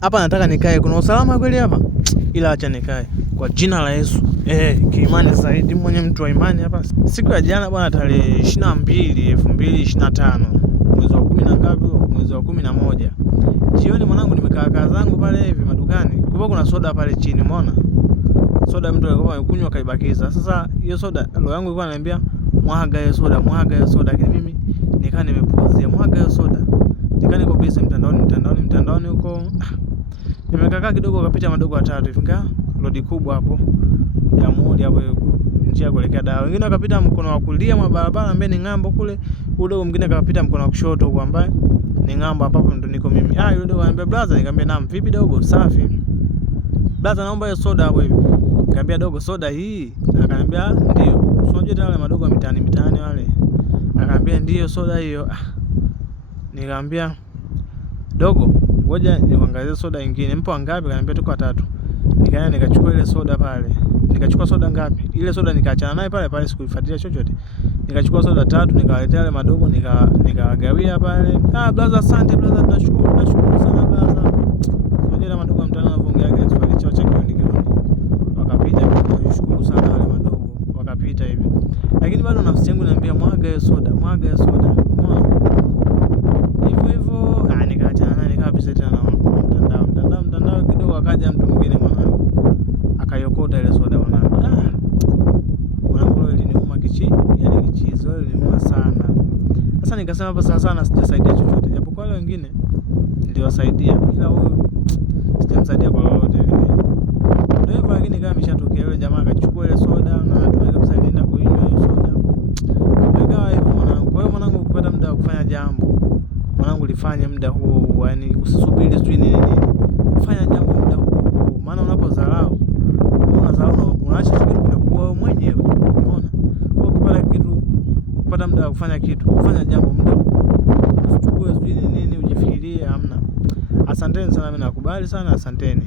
hapa nataka nikae, kuna usalama kweli hapa? Ila acha nikae kwa jina la Yesu. Kiimani zaidi, mwenye mtu wa imani hapa. Siku ya jana bwana, tarehe 22 2025 mwezi wa 10 na ngapi, mwezi wa 11 jioni, mwanangu nimekaa zangu pale hivi madukani, kulikuwa kuna soda pale chini, umeona soda mtu alikuwa amekunywa kaibakiza. Sasa hiyo soda roho yangu ilikuwa inaniambia mwaga hiyo soda, mwaga hiyo soda, lakini mimi nikaa nimepuuzia, mwaga hiyo soda. Nikaa niko busy mtandaoni huko. Nimekaa kidogo, kapita madogo watatu hivi, ngaa lodi kubwa hapo ya modi hapo, njia kuelekea dawa. Wengine wakapita mkono wa kulia mwa barabara ambaye ni ng'ambo kule, udogo mwingine akapita mkono wa kushoto huko ambaye ni ng'ambo ambapo ndo niko mimi. Yule dogo ananiambia brother, nikamwambia naam, vipi dogo, safi. Brother, naomba hiyo soda hapo hivi. Nikamwambia dogo, soda hii? Akaniambia ndio. Unajua tena wale madogo mitaani wale. Akaniambia ndio soda hiyo. Nikamwambia dogo, ngoja nikuangalie soda nyingine. Mpo ngapi? Akaniambia tuko watatu. Nikaenda nikachukua ile soda pale. Nikachukua soda ngapi? Ile soda nikaachana naye pale, sikuifuatilia chochote. Nikachukua soda 3 nikawaletea wale madogo, nikawagawia pale. Brother, asante brother, tunashukuru sana brother. Unajua madogo mtaani wanavyoongea kwa Kiswahili chao cha kioni. Wakapita, tunashukuru sana wale madogo. Wakapita hivi. Lakini bado nafsi yangu inaniambia mwaga hiyo soda, mwaga hiyo soda. Hivyo nikaachana naye, nikabisa tena na mtandao kidogo. Akaja mtu mwingine mwanangu, akayokota ile soda mwanangu. Mwanangu ile iliniuma yani kichizo, ile iliniuma sana. Sasa nikasema hapa sana sijasaidia chochote, japo kwa wale wengine niliwasaidia, ila huyu sijamsaidia kwa lolote ile. Ndio hivyo, lakini kama imeshatokea yule jamaa akachukua ile soda na tumeka kabisa alienda kuinywa hiyo soda. Ndio hivyo mwanangu. Kwa hiyo mwanangu, ukipata muda wa kufanya jambo mwanangu, lifanye muda huo, yani usisubiri sijui nini. Fanya jambo muda huo, maana unapodharau unaacha kitu kinakuwa wewe mwenyewe, unaona? Kwa kupata kitu, kupata muda wa kufanya kitu, fanya jambo muda huo, usichukue sijui nini ujifikirie, hamna. Asanteni sana, mimi nakubali sana, asanteni.